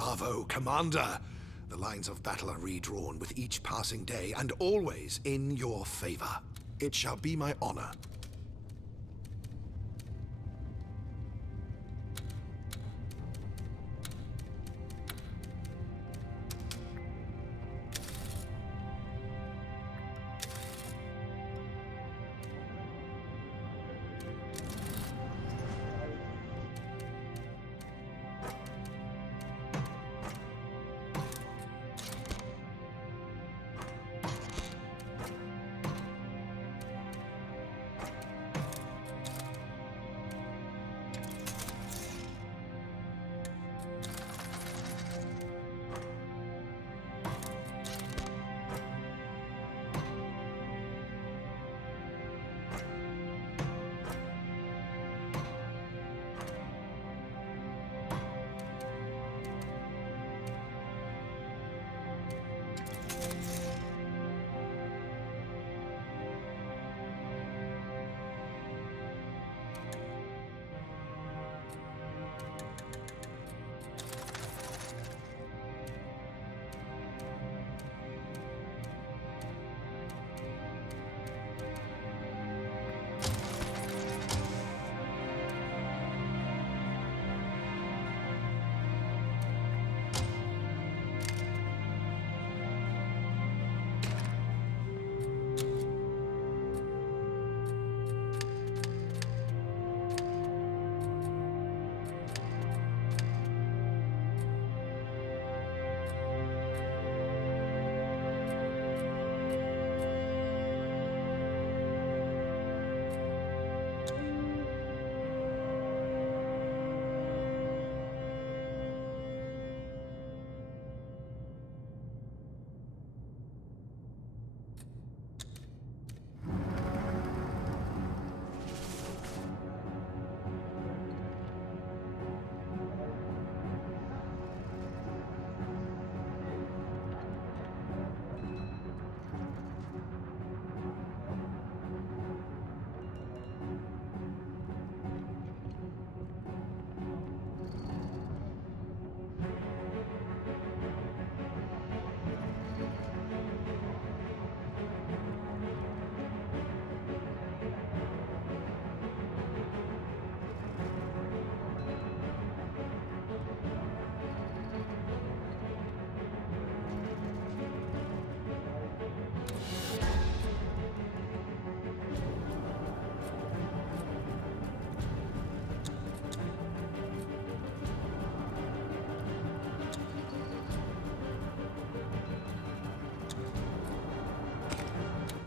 Bravo, Commander! The lines of battle are redrawn with each passing day, and always in your favor. It shall be my honor.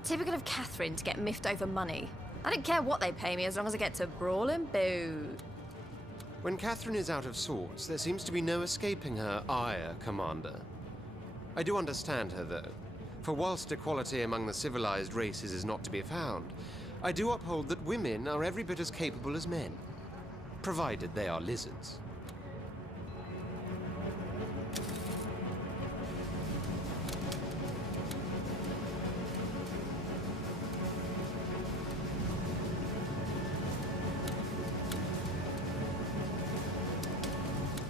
Typical of Catherine to get miffed over money. I don't care what they pay me as long as I get to brawl and boo. When Catherine is out of sorts, there seems to be no escaping her ire, Commander. I do understand her, though. For whilst equality among the civilized races is not to be found, I do uphold that women are every bit as capable as men, provided they are lizards.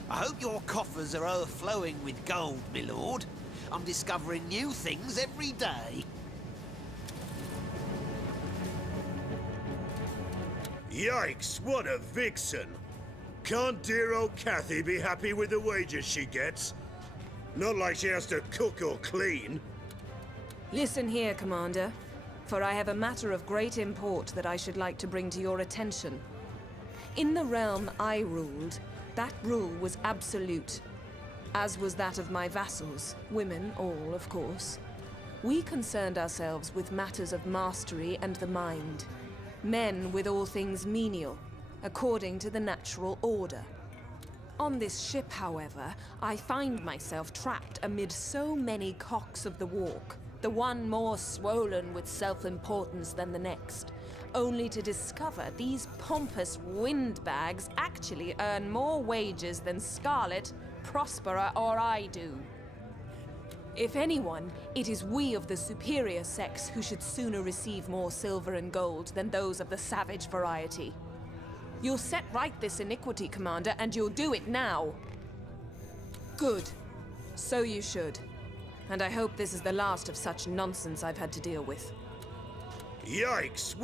I hope your coffers are overflowing with gold, my lord. I'm discovering new things every day. Yikes, what a vixen! Can't dear old Kathy be happy with the wages she gets? Not like she has to cook or clean. Listen here, Commander, for I have a matter of great import that I should like to bring to your attention. In the realm I ruled, that rule was absolute, as was that of my vassals, women all, of course. We concerned ourselves with matters of mastery and the mind. Men with all things menial, according to the natural order. On this ship, however, I find myself trapped amid so many cocks of the walk, the one more swollen with self-importance than the next, only to discover these pompous windbags actually earn more wages than Scarlet, Prospera, or I do. If anyone, it is we of the superior sex who should sooner receive more silver and gold than those of the savage variety. You'll set right this iniquity, Commander, and you'll do it now. Good. So you should. And I hope this is the last of such nonsense I've had to deal with. Yikes!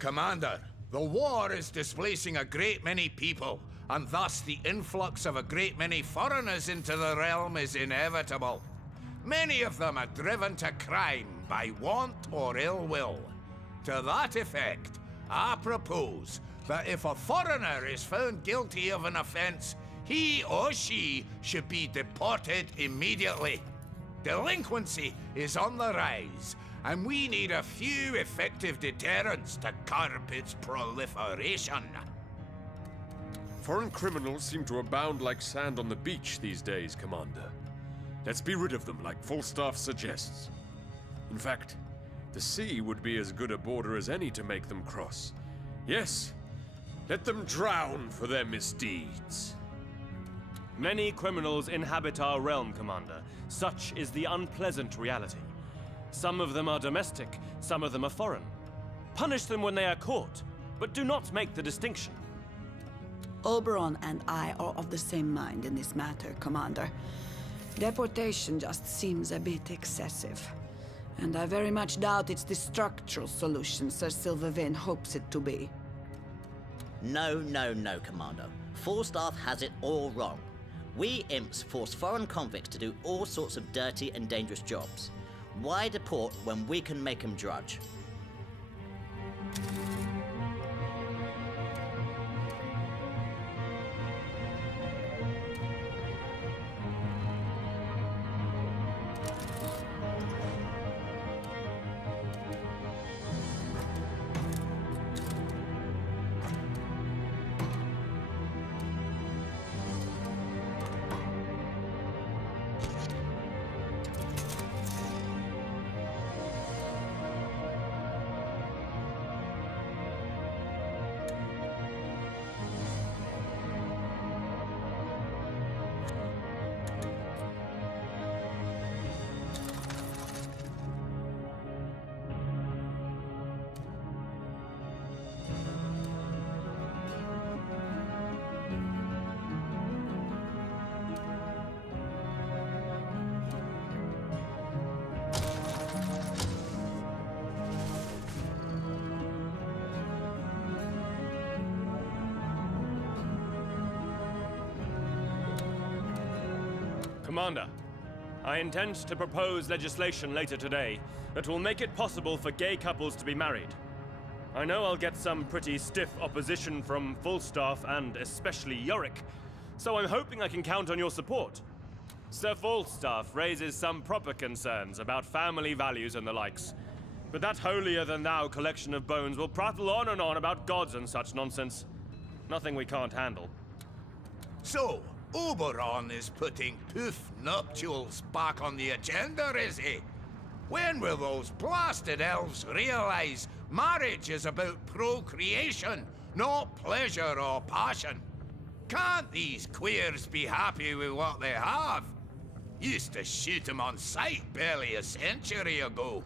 Commander, the war is displacing a great many people, and thus the influx of a great many foreigners into the realm is inevitable. Many of them are driven to crime by want or ill will. To that effect, I propose that if a foreigner is found guilty of an offense, he or she should be deported immediately. Delinquency is on the rise, and we need a few effective deterrents to curb its proliferation. Foreign criminals seem to abound like sand on the beach these days, Commander. Let's be rid of them like Falstaff suggests. In fact, the sea would be as good a border as any to make them cross. Yes, let them drown for their misdeeds. Many criminals inhabit our realm, Commander. Such is the unpleasant reality. Some of them are domestic, some of them are foreign. Punish them when they are caught, but do not make the distinction. Oberon and I are of the same mind in this matter, Commander. Deportation just seems a bit excessive. And I very much doubt it's the structural solution Sir Silvervein hopes it to be. No, Commander. Falstaff has it all wrong. We imps force foreign convicts to do all sorts of dirty and dangerous jobs. Why deport when we can make them drudge? Commander, I intend to propose legislation later today that will make it possible for gay couples to be married. I know I'll get some pretty stiff opposition from Falstaff and especially Yorick, so I'm hoping I can count on your support. Sir Falstaff raises some proper concerns about family values and the likes, but that holier-than-thou collection of bones will prattle on and on about gods and such nonsense. Nothing we can't handle. So, Oberon is putting poof nuptials back on the agenda, is he? When will those blasted elves realize marriage is about procreation, not pleasure or passion? Can't these queers be happy with what they have? Used to shoot 'em on sight barely a century ago.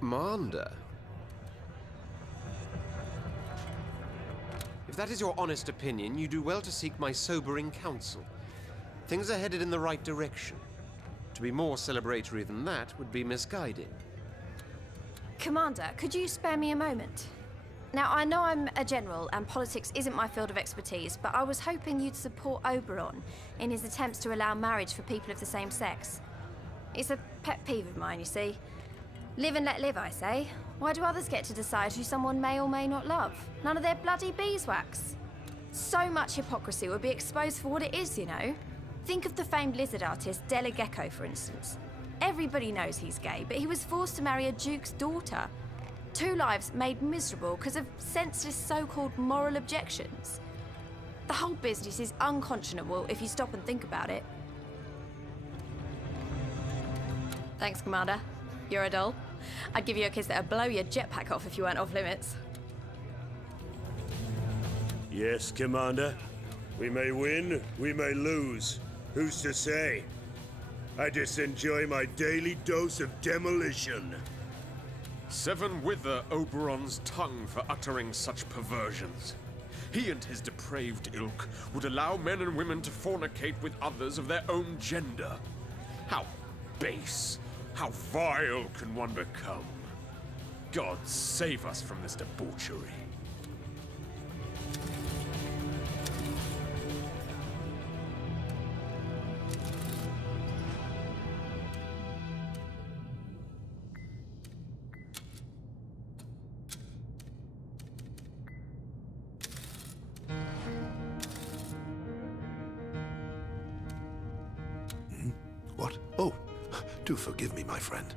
Commander? If that is your honest opinion, you do well to seek my sobering counsel. Things are headed in the right direction. To be more celebratory than that would be misguiding. Commander, could you spare me a moment? Now, I know I'm a general and politics isn't my field of expertise, but I was hoping you'd support Oberon in his attempts to allow marriage for people of the same sex. It's a pet peeve of mine, you see. Live and let live, I say. Why do others get to decide who someone may or may not love? None of their bloody beeswax. So much hypocrisy would be exposed for what it is, you know. Think of the famed lizard artist Della Gecko, for instance. Everybody knows he's gay, but he was forced to marry a duke's daughter. 2 lives made miserable because of senseless so-called moral objections. The whole business is unconscionable if you stop and think about it. Thanks, Commander. You're a doll. I'd give you a kiss that'd blow your jetpack off if you weren't off limits. Yes, Commander. We may win, we may lose. Who's to say? I just enjoy my daily dose of demolition. Seven wither Oberon's tongue for uttering such perversions. He and his depraved ilk would allow men and women to fornicate with others of their own gender. How base, how vile can one become? God save us from this debauchery. What? Oh, do forgive me, my friend.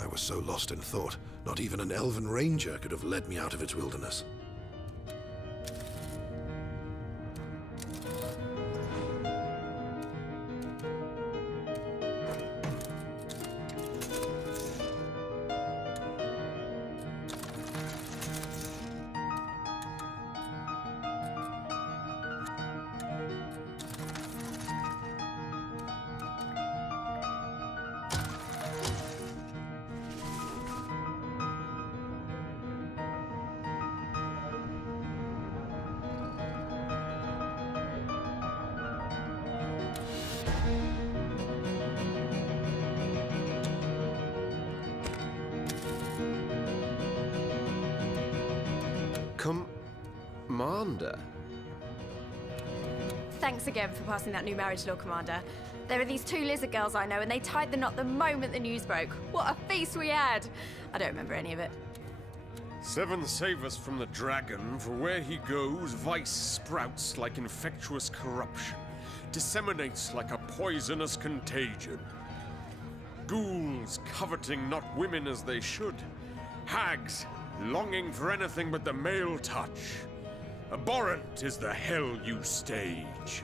I was so lost in thought, not even an elven ranger could have led me out of its wilderness. Commander? Thanks again for passing that new marriage law, Commander. There are these 2 lizard girls I know, and they tied the knot the moment the news broke. What a feast we had! I don't remember any of it. Seven save us from the dragon, for where he goes, vice sprouts like infectious corruption, disseminates like a poisonous contagion. Ghouls coveting not women as they should, hags longing for anything but the male touch. Abhorrent is the hell you stage.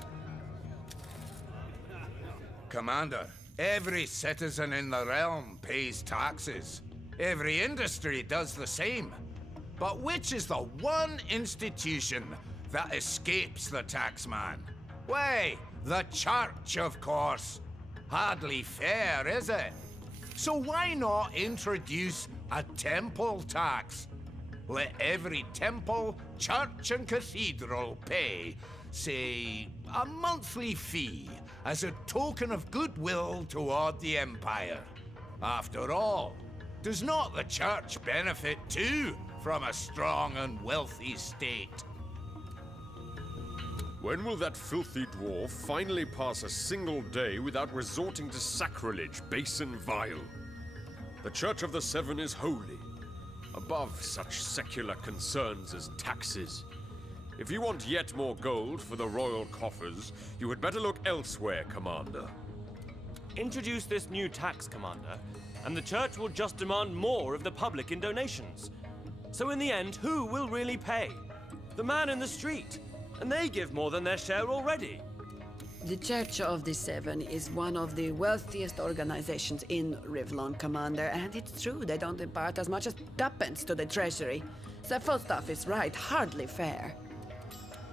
Commander, every citizen in the realm pays taxes. Every industry does the same. But which is the one institution that escapes the taxman? Why, the church, of course. Hardly fair, is it? So why not introduce a temple tax? Let every temple, church and cathedral pay, say, a monthly fee as a token of goodwill toward the Empire. After all, does not the church benefit too from a strong and wealthy state? When will that filthy dwarf finally pass a single day without resorting to sacrilege, base and vile? The Church of the Seven is holy, above such secular concerns as taxes. If you want yet more gold for the royal coffers, you had better look elsewhere, Commander. Introduce this new tax, Commander, and the Church will just demand more of the public in donations. So in the end, who will really pay? The man in the street. And they give more than their share already. The Church of the Seven is one of the wealthiest organizations in Rivlon, Commander, and it's true they don't impart as much as tuppence to the treasury. So Falstaff is right, hardly fair.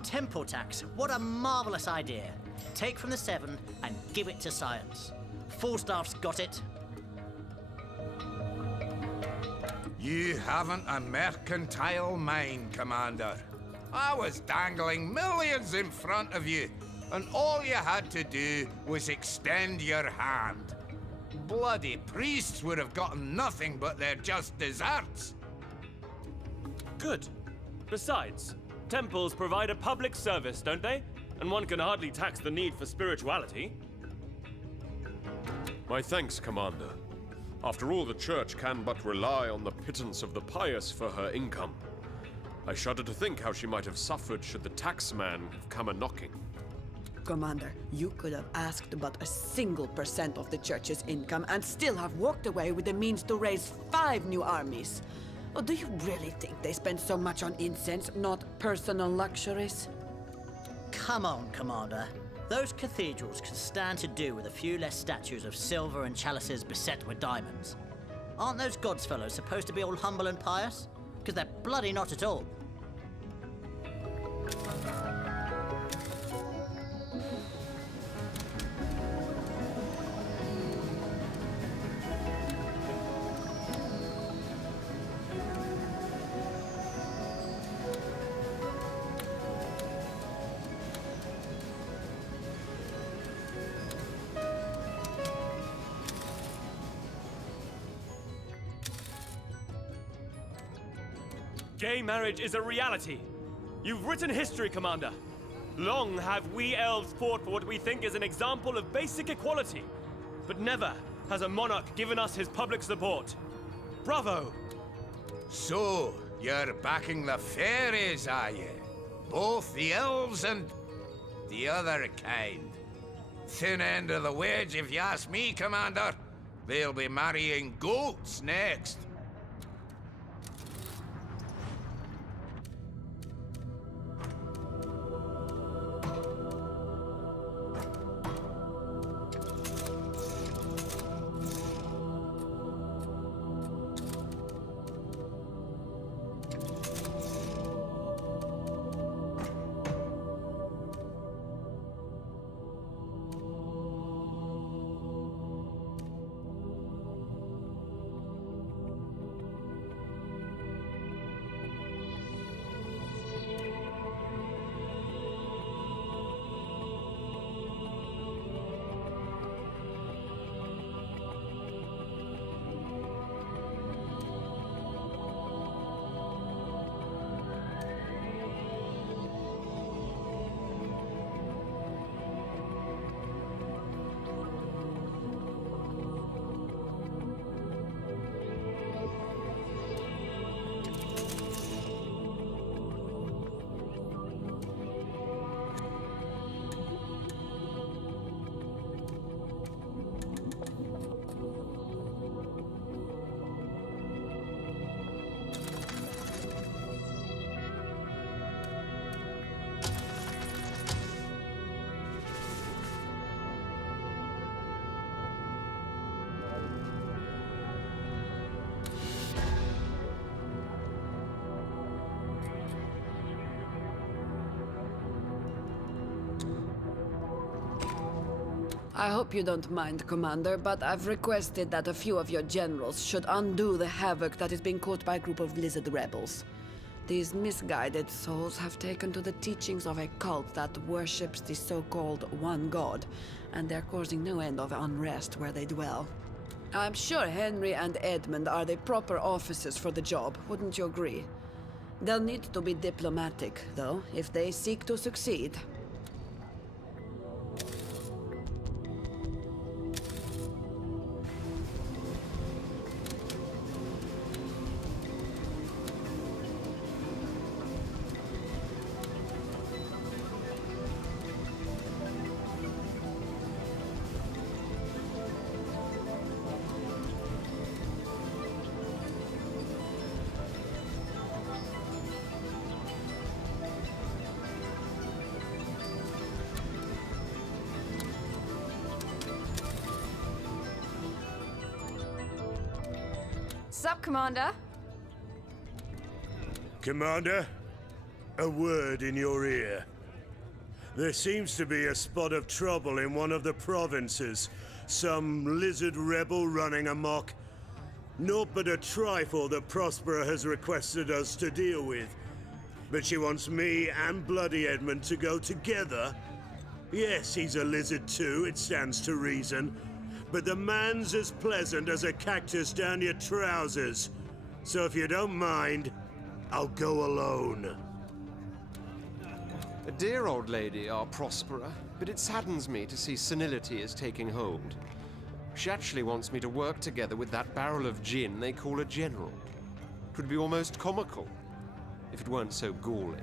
Temple tax, what a marvelous idea. Take from the Seven and give it to science. Falstaff's got it. You haven't a mercantile mind, Commander. I was dangling millions in front of you, and all you had to do was extend your hand. Bloody priests would have gotten nothing but their just desserts. Good. Besides, temples provide a public service, don't they? And one can hardly tax the need for spirituality. My thanks, Commander. After all, the Church can but rely on the pittance of the pious for her income. I shudder to think how she might have suffered should the taxman have come a-knocking. Commander, you could have asked but a single % of the Church's income and still have walked away with the means to raise 5 new armies. Or do you really think they spend so much on incense, not personal luxuries? Come on, Commander. Those cathedrals can stand to do with a few less statues of silver and chalices beset with diamonds. Aren't those gods fellows supposed to be all humble and pious? Because they're bloody not at all. Gay marriage is a reality. You've written history, Commander. Long have we elves fought for what we think is an example of basic equality. But never has a monarch given us his public support. Bravo! So, you're backing the fairies, are you? Both the elves and the other kind. Thin end of the wedge, if you ask me, Commander. They'll be marrying goats next. I hope you don't mind, Commander, but I've requested that a few of your generals should undo the havoc that is being caused by a group of lizard rebels. These misguided souls have taken to the teachings of a cult that worships the so-called One God, and they're causing no end of unrest where they dwell. I'm sure Henry and Edmund are the proper officers for the job, wouldn't you agree? They'll need to be diplomatic, though, if they seek to succeed. Sup, Commander? Commander, a word in your ear. There seems to be a spot of trouble in one of the provinces. Some lizard rebel running amok. Naught but a trifle that Prospera has requested us to deal with. But she wants me and Bloody Edmund to go together. Yes, he's a lizard too, it stands to reason. But the man's as pleasant as a cactus down your trousers. So if you don't mind, I'll go alone. A dear old lady, our Prospera, but it saddens me to see senility is taking hold. She actually wants me to work together with that barrel of gin they call a general. It would be almost comical, if it weren't so galling.